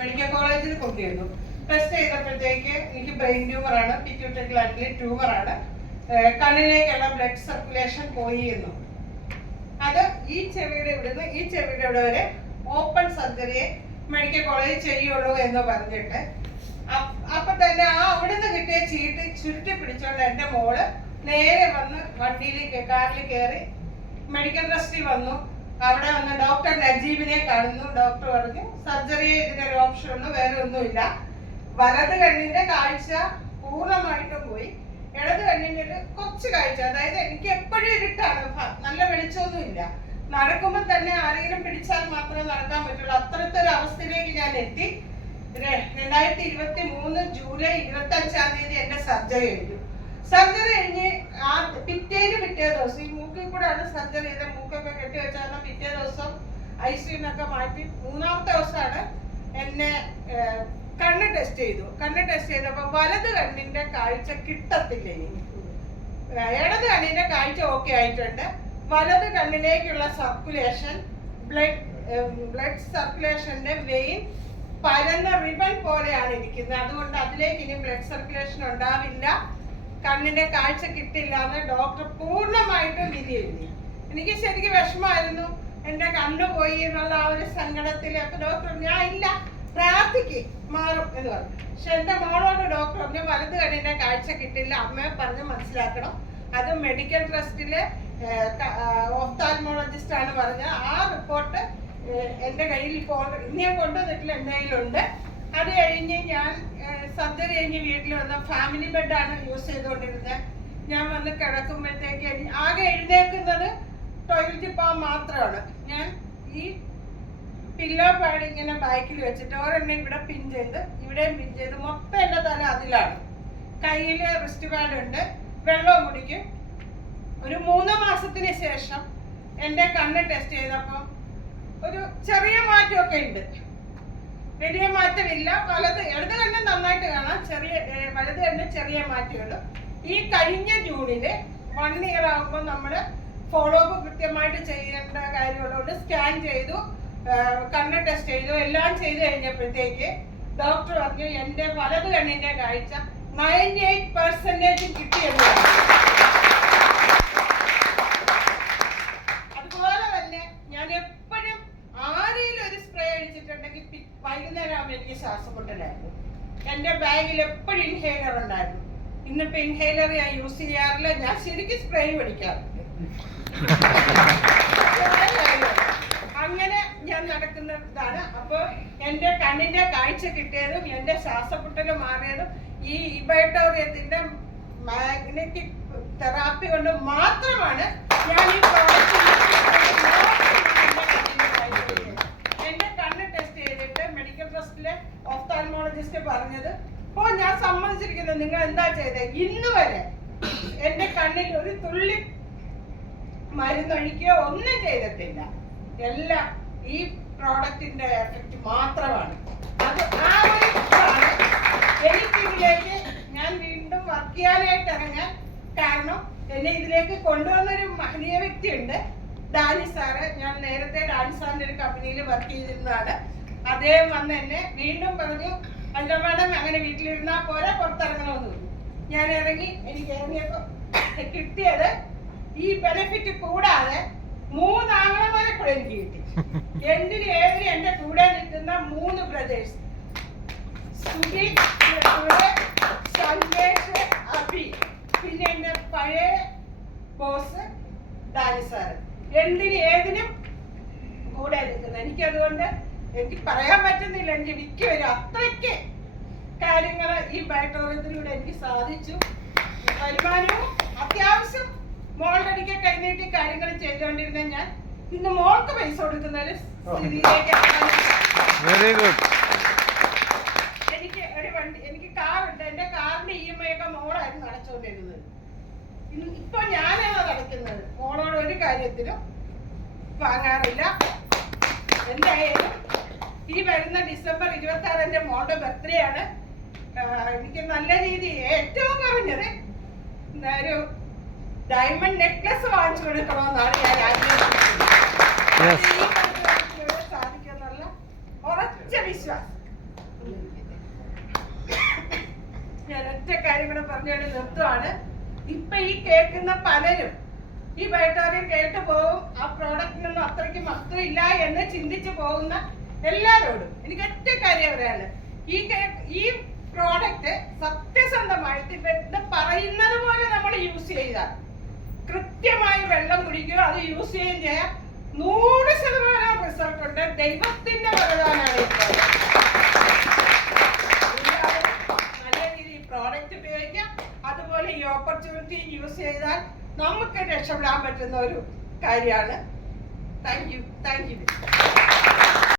Medical കോളേജിൽ കൊണ്ടുവന്നു test ചെയ്തപ്പോഴത്തേക്ക് എനിക്ക് ബ്രെയിൻ ട്യൂമർ ആണ് പിറ്റ്യൂട്ടറി ഗ്ലാൻഡിലെ ഏഹ് കണ്ണിലേക്കുള്ള ബ്ലഡ് സർക്കുലേഷൻ പോയി എന്നു. അത് ഈ ചെവിയുടെ ഇവിടുന്ന് ഈ ചെവിയുടെ ഇവിടെ വരെ ഓപ്പൺ സർജറിയെ മെഡിക്കൽ കോളേജിൽ ചെയ്യുള്ളൂ എന്ന് പറഞ്ഞിട്ട് അപ്- അപ്പൊ തന്നെ ആ അവിടെ നിന്ന് കിട്ടിയ ചീട്ട് ചുരുട്ടി പിടിച്ചോണ്ട് എന്റെ മോൾ നേരെ വന്ന് വണ്ടിയിലേക്ക് കാറിൽ കയറി മെഡിക്കൽ ട്രസ്റ്റിൽ വന്നു. അവിടെ വന്ന ഡോക്ടർ നജീബിനെ കാണുന്നു. ഡോക്ടർ പറഞ്ഞു സർജറി ഇതിനൊരു ഓപ്ഷൻ ഒന്നും വേറെ ഒന്നുമില്ല. വലത് കണ്ണിന്റെ കാഴ്ച പൂർണമായിട്ടും പോയി. ഇടത് കണ്ണിന്റെ ഒരു കുറച്ച് കാഴ്ച. അതായത് എനിക്ക് എപ്പോഴും ഇരുട്ടാണ്. നല്ല വെളിച്ചമൊന്നും ഇല്ല. നടക്കുമ്പോൾ തന്നെ ആരെങ്കിലും പിടിച്ചാൽ മാത്രമേ നടക്കാൻ പറ്റുള്ളൂ. അത്രത്തെ ഒരു അവസ്ഥയിലേക്ക് ഞാൻ എത്തി. രണ്ടായിരത്തി ഇരുപത്തി മൂന്ന് ജൂലൈ ഇരുപത്തി അഞ്ചാം തീയതി എന്റെ സർജറി കഴിഞ്ഞു. സർജറി കഴിഞ്ഞ് ആ പിറ്റേന്ന് പിറ്റേ ദിവസം ഈ മൂക്കിൽ കൂടെയാണ് സർജറി ചെയ്ത മൂക്കൊക്കെ കെട്ടി വെച്ചാൽ പിറ്റേ ദിവസം ഐ സിന്നൊക്കെ മാറ്റി മൂന്നാമത്തെ ദിവസമാണ് എന്നെ കണ്ണ് ടെസ്റ്റ് ചെയ്തു. കണ്ണ് ടെസ്റ്റ് ചെയ്തപ്പോൾ വലത് കണ്ണിന്റെ കാഴ്ച കിട്ടത്തില്ല ഇനി? ഇടത് കണ്ണിന്റെ കാഴ്ച ഓക്കെ ആയിട്ടുണ്ട്. വലത് കണ്ണിലേക്കുള്ള സർക്കുലേഷൻ ബ്ലഡ് ബ്ലഡ് സർക്കുലേഷന്റെ വെയിൻ പരന്ന റിബൺ പോലെയാണ് ഇരിക്കുന്നത്. അതുകൊണ്ട് അതിലേക്ക് ഇനി ബ്ലഡ് സർക്കുലേഷൻ ഉണ്ടാവില്ല. കണ്ണിന്റെ കാഴ്ച കിട്ടില്ല എന്ന് ഡോക്ടർ പൂർണമായിട്ടും വിധി എഴുതി. എനിക്ക് ശരിക്കും വിഷമമായിരുന്നു. എന്റെ കണ്ണു പോയി എന്നുള്ള ആ ഒരു സങ്കടത്തിൽ അപ്പൊ ഡോക്ടർ ഞാൻ ഇല്ല പ്രാർത്ഥിക്ക് മാറും എന്ന് പറഞ്ഞു. പക്ഷെ എന്റെ മോളോട് ഡോക്ടർ പറഞ്ഞു വലത് കണ്ണിന്റെ കാഴ്ച കിട്ടില്ല അമ്മയെ പറഞ്ഞ് മനസ്സിലാക്കണം. അത് മെഡിക്കൽ ട്രസ്റ്റിലെ ഓഫ്താൽമോളജിസ്റ്റ് ആണ് പറഞ്ഞത് ആ റിപ്പോർട്ട് എന്റെ കയ്യിൽ ഇപ്പോൾ ഇന്നേ കൊണ്ടുവന്നിട്ടില്ല എന്റെ കയ്യിലുണ്ട്. അത് കഴിഞ്ഞ് ഞാൻ സർജറി കഴിഞ്ഞ് വീട്ടിൽ വന്ന ഫാമിലി ബെഡാണ് യൂസ് ചെയ്തുകൊണ്ടിരുന്നത് ഞാൻ വന്ന് കിടക്കുമ്പോഴത്തേക്ക് ആകെ എഴുന്നേക്കുന്നത് ടോയ്ലറ്റിൽ പോകാൻ മാത്രമാണ്. ഞാൻ ഈ പില്ലോ പാഡ് ഇങ്ങനെ ബാക്കിൽ വെച്ചിട്ട് ഒരെണ്ണം ഇവിടെ പിൻ ചെയ്ത് ഇവിടെയും പിൻ ചെയ്ത് മൊത്തം എന്റെ തല അതിലാണ്. കയ്യിൽ റിസ്റ്റ് പാഡ് ഉണ്ട്. വെള്ളവും കുടിക്കും. ഒരു മൂന്ന് മാസത്തിന് ശേഷം എന്റെ കണ്ണ് ടെസ്റ്റ് ചെയ്തപ്പോൾ ഒരു ചെറിയ മാറ്റമൊക്കെ ഉണ്ട്. വലിയ മാറ്റമില്ല. വലത് ഇടത് കണ്ണ് നന്നായിട്ട് കാണാം. ചെറിയ വലത് കണ്ണ് ചെറിയ മാറ്റമുള്ളൂ. ഈ കഴിഞ്ഞ ജൂണിൽ വൺ ഇയർ ആകുമ്പോൾ നമ്മൾ ഫോളോ അപ്പ് കൃത്യമായിട്ട് ചെയ്യേണ്ട കാര്യമുള്ളതുകൊണ്ട് സ്കാൻ ചെയ്തു കണ്ണ് ടെസ്റ്റ് ചെയ്തു എല്ലാം ചെയ്തു കഴിഞ്ഞപ്പോഴത്തേക്ക് ഡോക്ടർ പറഞ്ഞു എന്റെ വലത് കണ്ണിന്റെ കാഴ്ച നയന്റി എയ്റ്റ് പെർസെന്റേജ് കിട്ടിയെന്ന് പറഞ്ഞു. അതുപോലെ തന്നെ ഞാൻ എപ്പോഴും ആരെങ്കിലും ഒരു സ്പ്രേ അടിച്ചിട്ടുണ്ടെങ്കിൽ പി- വൈകുന്നേരം ആകുമ്പോൾ എനിക്ക് ശ്വാസമുട്ടലായിരുന്നു എന്റെ ബാഗിൽ എപ്പോഴും ഇൻഹേലർ ഉണ്ടായിരുന്നു. ഇന്നിപ്പോ ഇൻഹേലർ ഞാൻ യൂസ് ചെയ്യാറില്ല. ഞാൻ ശരിക്കും സ്പ്രേ പഠിക്കാറുണ്ട് അങ്ങനെ ഞാൻ നടക്കുന്ന ഇതാണ്. അപ്പൊ എന്റെ കണ്ണിന്റെ കാഴ്ച കിട്ടിയതും എന്റെ ശ്വാസമുട്ടൽ മാറിയതും ഈ ഇബൈട്ടോറിയത്തിന്റെ മാഗ്നറ്റിക് തെറാപ്പി കൊണ്ട് മാത്രമാണ് ഞാൻ ഈ പ്രോഡക്റ്റ് എന്റെ കണ്ണ് ടെസ്റ്റ് ചെയ്തിട്ട് മെഡിക്കൽ ട്രസ്റ്റിലെ ഓഫ്താൽമോളജിസ്റ്റ് പറഞ്ഞത് ഓ ഞാൻ സമ്മതിച്ചിരിക്കുന്നു. നിങ്ങൾ എന്താ ചെയ്തേ? ഇന്ന് വരെ എന്റെ കണ്ണിൽ ഒരു തുള്ളി മരുന്നൊഴിക്കുകയോ ഒന്നും ചെയ്തിട്ടില്ല. എല്ലാം ഈ പ്രോഡക്റ്റിന്റെ എഫക്റ്റ് മാത്രമാണ്. അത് ആ ഒരു എനിക്ക് എനിക്കിതിലേക്ക് ഞാൻ വീണ്ടും വർക്ക് ചെയ്യാനായിട്ട് ഇറങ്ങാൻ കാരണം എന്നെ ഇതിലേക്ക് കൊണ്ടുവന്നൊരു മഹനീയ വ്യക്തിയുണ്ട്. Danny sir. ഞാൻ നേരത്തെ ഡാനി സാറിന്റെ ഒരു കമ്പനിയിൽ വർക്ക് ചെയ്തിരുന്നതാണ്. അദ്ദേഹം വന്ന് എന്നെ വീണ്ടും പറഞ്ഞു അല്ല മാഡം അങ്ങനെ വീട്ടിലിരുന്നാ പോലെ പുറത്തിറങ്ങണമെന്ന് ഞാൻ ഇറങ്ങി എനിക്ക് ഇറങ്ങിയപ്പോ കിട്ടിയത് ഈ ബെനിഫിറ്റ് കൂടാതെ മൂന്നാങ്ങളമാരെ കൂടെ എനിക്ക് കിട്ടി. എന്തിന് ഏതിന് എന്റെ കൂടെ നിൽക്കുന്ന മൂന്ന് ബ്രദേഴ്സ് സുബി സന്ദേശ് അഭി. പിന്നെ എന്റെ പഴയ ബോസ് ഡാനി സാറ് എന്തിന് ഏതിനും കൂടെ നിൽക്കുന്നത് എനിക്കതുകൊണ്ട് എനിക്ക് പറയാൻ പറ്റുന്നില്ല. എനിക്ക് മിക്ക വരും. അത്രയ്ക്ക് കാര്യങ്ങൾ ഈ ബയോട്ടോറിയത്തിലൂടെ എനിക്ക് സാധിച്ചു. വരുമാനവും അത്യാവശ്യം മോളുടെ കൈനീട്ടി കാര്യങ്ങൾ ചെയ്തുകൊണ്ടിരുന്ന ഞാൻ ഇന്ന് മോൾക്ക് പൈസ കൊടുക്കുന്ന ഒരു സ്ഥിതിയിലേക്ക് വെരി ഗുഡ് എനിക്ക് ഒരു വണ്ടി എനിക്ക് കാറുണ്ട്. എന്റെ കാറിന്റെ ഇ എം ഐ ഒക്കെ മോളായിരുന്നു അടച്ചുകൊണ്ടിരുന്നത്. ഇപ്പൊ ഞാനാണ് അടയ്ക്കുന്നത്. മോളോട് ഒരു കാര്യത്തിലും വാങ്ങാറില്ല. എന്തായാലും ഈ വരുന്ന ഡിസംബർ ഇരുപത്തി ആറ് എന്റെ മോളുടെ ബർത്ത്ഡേ ആണ്. എനിക്ക് നല്ല രീതി ഏറ്റവും കുറഞ്ഞത് ഒരു ഡയമണ്ട് നെക്ലസ് വാങ്ങിച്ചു കൊടുക്കണമെന്നാണ് ഞാൻ ആഗ്രഹിക്കുന്നത്. ഉറച്ച വിശ്വാസം. ഞാൻ ഒറ്റ കാര്യം കൂടെ പറഞ്ഞുകൊണ്ട് നിർത്തുവാണ്. ഇപ്പൊ ഈ കേൾക്കുന്ന പലരും ഈ ബയോട്ടോറിയം കേട്ടു പോകും. ആ പ്രോഡക്റ്റിനൊന്നും അത്രയ്ക്ക് മഹത്വം ഇല്ല എന്ന് ചിന്തിച്ചു പോകുന്ന എല്ലാരോടും എനിക്ക് ഒറ്റ കാര്യം പറയാനുള്ളത്. ഈ ഈ പ്രോഡക്റ്റ് സത്യസന്ധമായിട്ട് പറയുന്നത് പോലെ നമ്മൾ യൂസ് ചെയ്താൽ കൃത്യമായി വെള്ളം കുടിക്കുക അത് യൂസ് ചെയ്യുകയും ചെയ്യാം. നൂറ് ശതമാനം റിസൾട്ട് ഉണ്ട്. ദൈവത്തിന്റെ വരദാനാണ് നല്ല രീതിയിൽ പ്രോഡക്റ്റ് ഉപയോഗിക്കാം. അതുപോലെ ഈ ഓപ്പർച്യൂണിറ്റി യൂസ് ചെയ്താൽ നമുക്ക് രക്ഷപ്പെടാൻ പറ്റുന്ന ഒരു കാര്യമാണ്. Thank you thank you